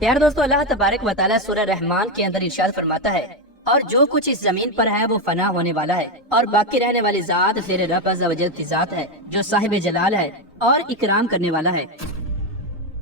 प्यारे दोस्तों, अल्लाह तबारक व तआला सूरह रहमान के अंदर इरशाद फरमाता है, और जो कुछ इस जमीन पर है वो फना होने वाला है और बाकी रहने वाली जात तेरे रब अज़्ज़ व जल की जात है जो साहिब जलाल है और इकराम करने वाला है।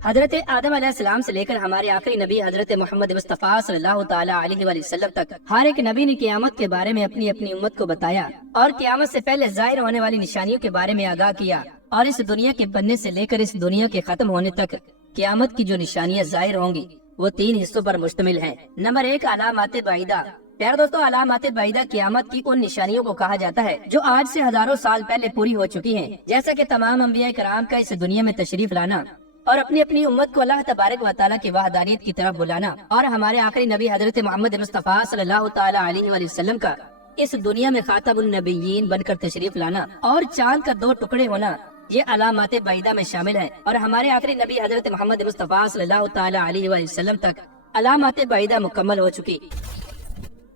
हजरत आदम अलैहिस्सलाम से लेकर हमारे आखिरी नबी हजरत मोहम्मद मुस्तफ़ा सल्लल्लाहु तआला अलैहि वसल्लम तक हर एक नबी ने क़यामत के बारे में अपनी अपनी उम्मत को बताया और क़यामत से पहले जाहिर होने वाली निशानियों के बारे में आगाह किया। और इस दुनिया के बनने से लेकर इस दुनिया के खत्म होने तक क़यामत की जो निशानियाँ जाहिर होंगी वो 3 हिस्सों पर मुश्तमिल है। नंबर 1, अलामात बाइदा। प्यारे दोस्तों, अलामात बाइदा क़यामत की उन निशानियों को कहा जाता है जो आज से हजारों साल पहले पूरी हो चुकी हैं, जैसा कि तमाम अंबिया कराम का इस दुनिया में तशरीफ लाना और अपनी अपनी उम्मत को अल्लाह तबारक व तआला की वहदानियत की तरफ बुलाना और हमारे आखिरी नबी हजरत मोहम्मद मुस्तफ़ा सल्लल्लाहु तआला अलैहि वसल्लम का इस दुनिया में खातमुन नबिय्यीन बनकर तशरीफ लाना और चांद का 2 टुकड़े होना, ये अलामात बाइदा में शामिल है। और हमारे आखिरी नबी हजरत मोहम्मद मुस्तफ़ा सल्लल्लाहु तआला अलैहि वसल्लम तक अलामात बाइदा मुकम्मल हो चुकी।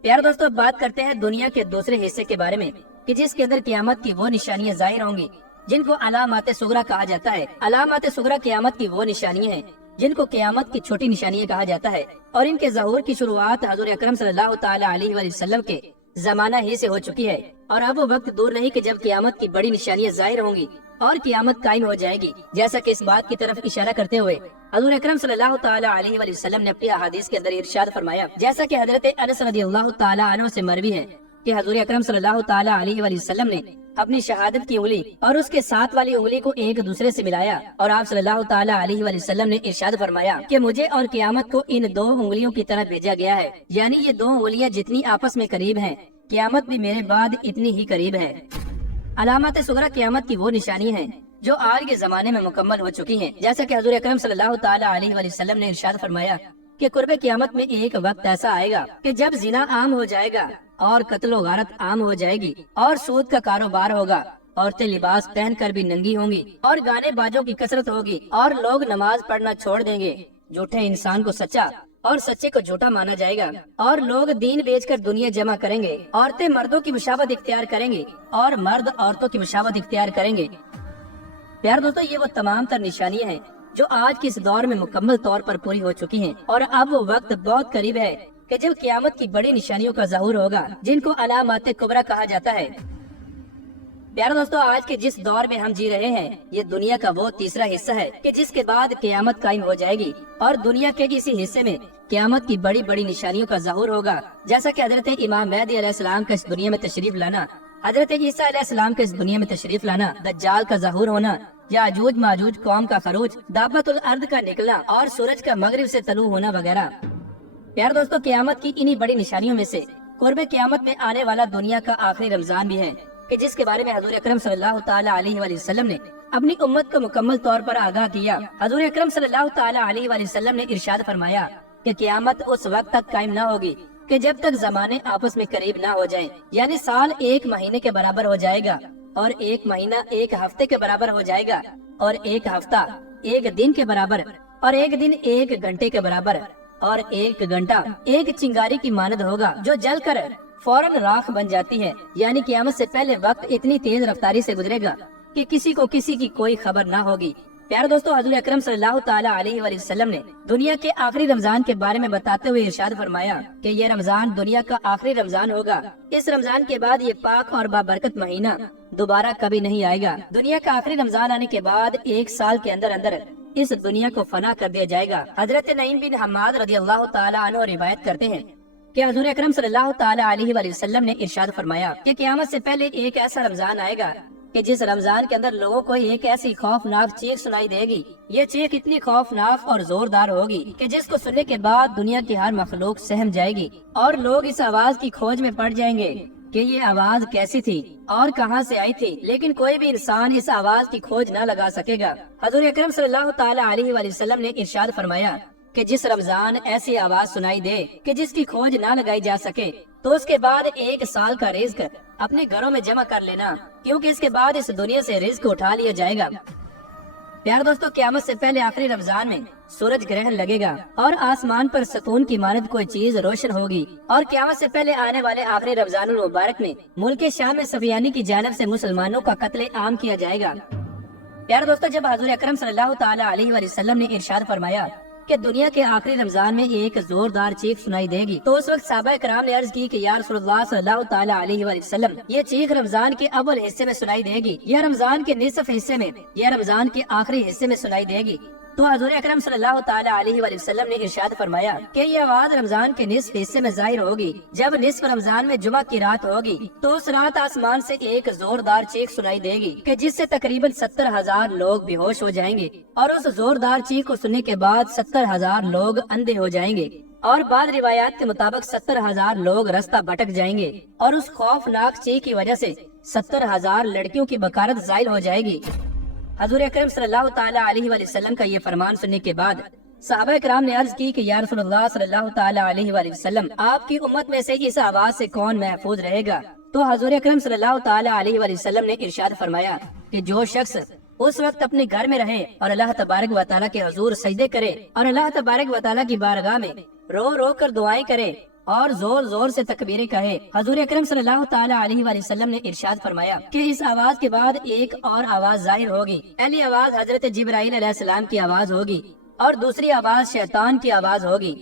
प्यारे दोस्तों, बात करते हैं दुनिया के दूसरे हिस्से के बारे में कि जिसके अंदर क़यामत की वो निशानियाँ जाहिर होंगी जिनको अलामात सुगरा कहा जाता है। अलामात सुगरा क़यामत की वो निशानियाँ हैं जिनको क़यामत की छोटी निशानियाँ कहा जाता है और इनके ज़हूर की शुरुआत हज़ूर अकरम सल्लल्लाहु तआला अलैहि वसल्लम के जमाना ही से हो चुकी है। और अब वो वक्त दूर नहीं कि जब क़यामत की बड़ी निशानियाँ जाहिर होंगी और क़यामत कायम हो जाएगी, जैसा कि इस बात की तरफ इशारा करते हुए हज़ूर अकरम सल्लल्लाहु तआला अलैहि वसल्लम ने अपनी अहादीस के अंदर इरशाद फरमाया, जैसा कि हज़रत अनस रज़ियल्लाहु तआला अन्हु से मरवी है कि हज़ूर अकरम सल्लल्लाहु तआला अलैहि वसल्लम ने अपनी शहादत की उंगली और उसके साथ वाली उंगली को एक दूसरे से मिलाया और आप सल्लल्लाहु तआला अलैहि वसल्लम ने इरशाद फरमाया कि मुझे और क़यामत को इन 2 उंगलियों की तरह भेजा गया है, यानी ये 2 उंगलियां जितनी आपस में करीब हैं, क़यामत भी मेरे बाद इतनी ही करीब है। अलामत सुगरा क़यामत की वो निशानी है जो आज के जमाने में मुकम्मल हो चुकी हैं, जैसा कि हज़ूर अकरम सल्लल्लाहु तआला अलैहि वसल्लम ने इरशाद फरमाया कि कुर्बे क़यामत में एक वक्त ऐसा आएगा कि जब जिना आम हो जाएगा और कत्ल व गारत आम हो जाएगी और सूद का कारोबार होगा, औरतें लिबास पहनकर भी नंगी होंगी और गाने बाजों की कसरत होगी और लोग नमाज पढ़ना छोड़ देंगे। झूठे इंसान को सच्चा और सच्चे को झूठा माना जाएगा और लोग दीन बेचकर दुनिया जमा करेंगे। औरतें मर्दों की मुशावत इख्तियार करेंगी और मर्द औरतों की मुशावत इख्तियार करेंगे। प्यारे दोस्तों, ये वो तमाम तर निशानियां हैं जो आज के इस दौर में मुकम्मल तौर पर पूरी हो चुकी हैं और अब वो वक्त बहुत करीब है कि जब क़यामत की बड़ी निशानियों का ज़हूर होगा जिनको अलामात कुबरा कहा जाता है। प्यारे दोस्तों, आज के जिस दौर में हम जी रहे हैं ये दुनिया का वो तीसरा हिस्सा है कि जिसके बाद क़यामत कायम हो जाएगी और दुनिया के इसी हिस्से में क़यामत की बड़ी बड़ी निशानियों का ज़हूर होगा, जैसा कि हजरत इमाम मेहदी अलैहिस्सलाम का इस दुनिया में तशरीफ लाना, हजरत ईसा अलैहिस्सलाम के इस दुनिया में तशरीफ लाना, दज्जाल का ज़हूर होना, याजूज माजूज कौम का खरूज, दाबतुल अर्द का निकलना और सूरज का मगरिब से तलू होना वगैरह। प्यारे दोस्तों, क़यामत की इन्हीं बड़ी निशानियों में से कुर्बे क़यामत में आने वाला दुनिया का आखिरी रमजान भी है कि जिसके बारे में हज़ूर अकरम सल्लल्लाहु तआला अलैहि वसल्लम ने अपनी उम्मत को मुकम्मल तौर पर आगाह किया। हज़ूर अकरम सल्लल्लाहु तआला अलैहि वसल्लम ने इरशाद फरमाया कि क़यामत उस वक्त तक कायम न होगी कि जब तक ज़माने आपस में करीब न हो जाएं, यानी साल 1 महीने के बराबर हो जाएगा और 1 महीना 1 हफ्ते के बराबर हो जाएगा और 1 हफ्ता 1 दिन के बराबर और 1 दिन 1 घंटे के बराबर और 1 घंटा 1 चिंगारी की मानद होगा जो जलकर फौरन राख बन जाती है। यानी क़यामत से पहले वक्त इतनी तेज रफ्तारी से गुजरेगा कि किसी को किसी की कोई खबर ना होगी। प्यारे दोस्तों, हज़ूर अकरम सल्लल्लाहु तआला अलैहि वसल्लम ने दुनिया के आखिरी रमजान के बारे में बताते हुए इरशाद फरमाया कि ये रमजान दुनिया का आखिरी रमजान होगा। इस रमजान के बाद ये पाक और बाबरकत महीना दोबारा कभी नहीं आएगा। दुनिया का आखिरी रमजान आने के बाद 1 साल के अंदर अंदर इस दुनिया को फना कर दिया जाएगा। हजरत नईम बिन हम्माद रज़ियल्लाहु तआला अन्हु रिवायत करते हैं कि हज़ूर अकरम सल्लल्लाहु तआला अलैहि वसल्लम ने इरशाद फरमाया कि क़यामत से पहले एक ऐसा रमजान आएगा कि जिस रमजान के अंदर लोगों को एक ऐसी खौफनाक चीख सुनाई देगी। ये चीख इतनी खौफनाक और जोरदार होगी कि जिसको सुनने के बाद दुनिया की हर मखलूक सहम जाएगी और लोग इस आवाज की खोज में पड़ जाएंगे कि ये आवाज कैसी थी और कहां से आई थी, लेकिन कोई भी इंसान इस आवाज की खोज न लगा सकेगा। हज़ूर अकरम सल्लल्लाहु तआला अलैहि वसल्लम ने इरशाद फरमाया कि जिस रमजान ऐसी आवाज सुनाई दे कि जिसकी खोज ना लगाई जा सके तो उसके बाद 1 साल का रिज्क अपने घरों में जमा कर लेना, क्योंकि इसके बाद इस दुनिया से रिज्क उठा लिया जाएगा। प्यारे दोस्तों, क़यामत से पहले आखिरी रमजान में सूरज ग्रहण लगेगा और आसमान पर सतून की मानद कोई चीज रोशन होगी और क़यामत से पहले आने वाले आखिरी रमजानुल मुबारक में मुल्क शाम में सफियानी की जानिब से मुसलमानों का कत्ले आम किया जाएगा। प्यारे दोस्तों, जब हज़ूर अकरम सल्लल्लाहु तआला अलैहि वसल्लम ने इरशाद फरमाया کہ دنیا کے آخری رمضان میں ایک زوردار چیخ سنائی دے گی۔ تو اس وقت صحابہ کرام نے عرض کی کہ یا رسول اللہ صلی اللہ تعالی علیہ وآلہ وسلم، یہ چیخ رمضان کے اول حصے میں سنائی دے گی یا رمضان کے نصف حصے میں یا رمضان کے آخری حصے میں سنائی دے گی؟ تو حضور اکرم صلی اللہ تعالی علیہ وآلہ وسلم نے ارشاد فرمایا کہ یہ آواز رمضان کے نصف حصے میں ظاہر ہوگی، جب نصف رمضان میں جمعہ کی رات ہوگی تو اس رات آسمان سے ایک زوردار چیخ سنائی دے گی کہ جس سے تقریباً 70,000 لوگ بے ہوش ہو جائیں گے، اور اس زوردار چیخ کو سننے کے بعد 70,000 لوگ اندھے ہو جائیں گے، اور بعض روایات کے مطابق 70,000 لوگ رستہ بھٹک جائیں گے، اور اس خوفناک چیخ کی وجہ سے 70,000 لڑکیوں کی بکارت زائل ہو جائے گی۔ حضور اکرم صلی اللہ تعالی علیہ وآلہ وسلم کا یہ فرمان سننے کے بعد صحابہ کرام نے عرض کی کہ یا رسول اللہ صلی اللہ تعالی علیہ وآلہ وسلم، آپ کی امت میں سے اس آواز سے کون محفوظ رہے گا؟ تو حضور اکرم صلی اللہ تعالی علیہ وآلہ وسلم نے ارشاد فرمایا کہ جو شخص اس وقت اپنے گھر میں رہے اور اللہ تبارک و تعالیٰ کے حضور سجدے کرے اور اللہ تبارک و تعالیٰ کی بارگاہ میں رو رو کر دعائیں کرے اور زور زور سے تکبیریں کہے۔ حضور اکرم صلی اللہ تعالی علیہ وآلہ وسلم نے ارشاد فرمایا کہ اس آواز کے بعد ایک اور آواز ظاہر ہوگی، پہلی آواز حضرت جبرائیل علیہ السلام کی آواز ہوگی اور دوسری آواز شیطان کی آواز ہوگی۔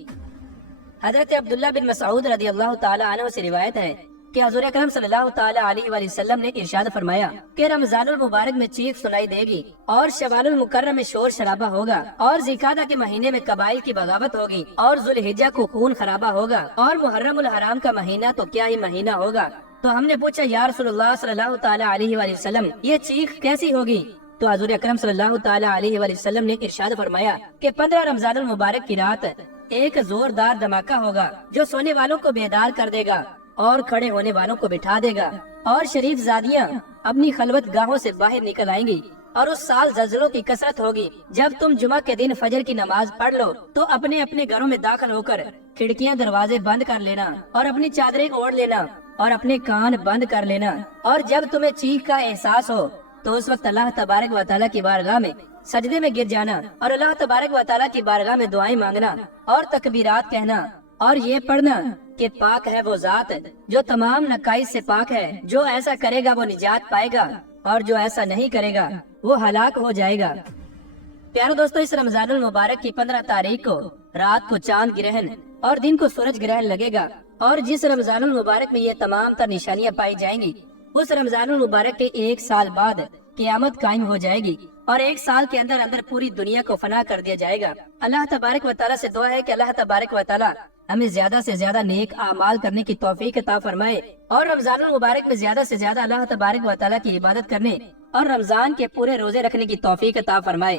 حضرت عبداللہ بن مسعود رضی اللہ تعالی عنہ سے روایت ہے کہ حضور اکرم صلی اللہ تعالی علیہ وآلہ وسلم نے ارشاد فرمایا کہ رمضان المبارک میں چیخ سنائی دے گی، اور شوال المکرم میں شور شرابہ ہوگا، اور ذوالقعدہ کے مہینے میں قبائل کی بغاوت ہوگی، اور ذوالحجہ کو خون خرابہ ہوگا، اور محرم الحرام کا مہینہ تو کیا ہی مہینہ ہوگا۔ تو ہم نے پوچھا یا رسول اللہ صلی اللہ تعالی علیہ وآلہ وسلم، یہ چیخ کیسی ہوگی؟ تو حضور اکرم صلی اللہ تعالی علیہ وآلہ وسلم نے ارشاد فرمایا کہ 15 رمضان المبارک کی رات ایک زوردار دھماکہ ہوگا جو سونے والوں کو بیدار کر دے گا اور کھڑے ہونے والوں کو بٹھا دے گا، اور شریف زادیاں اپنی خلوت گاہوں سے باہر نکل آئیں گی، اور اس سال زلزلوں کی کثرت ہوگی۔ جب تم جمعہ کے دن فجر کی نماز پڑھ لو تو اپنے اپنے گھروں میں داخل ہو کر کھڑکیاں دروازے بند کر لینا اور اپنی چادریں اوڑھ لینا اور اپنے کان بند کر لینا، اور جب تمہیں چیخ کا احساس ہو تو اس وقت اللہ تبارک و تعالیٰ کی بارگاہ میں سجدے میں گر جانا اور اللہ تبارک و تعالیٰ کی بارگاہ میں دعائیں مانگنا اور تکبیرات کہنا، اور یہ پڑھنا کہ پاک ہے وہ ذات جو تمام نقائص سے پاک ہے، جو ایسا کرے گا وہ نجات پائے گا، اور جو ایسا نہیں کرے گا وہ ہلاک ہو جائے گا۔ پیارو دوستو، اس رمضان المبارک کی 15 تاریخ کو رات کو چاند گرہن اور دن کو سورج گرہن لگے گا، اور جس رمضان المبارک میں یہ تمام تر نشانیاں پائی جائیں گی، اس رمضان المبارک کے 1 سال بعد قیامت قائم ہو جائے گی، اور 1 سال کے اندر اندر پوری دنیا کو فنا کر دیا جائے گا۔ اللہ تبارک و تعالیٰ سے دعا ہے کہ اللہ تبارک و تعالیٰ ہمیں زیادہ سے زیادہ نیک اعمال کرنے کی توفیق عطا فرمائے، اور رمضان المبارک میں زیادہ سے زیادہ اللہ تبارک و تعالیٰ کی عبادت کرنے اور رمضان کے پورے روزے رکھنے کی توفیق عطا فرمائے۔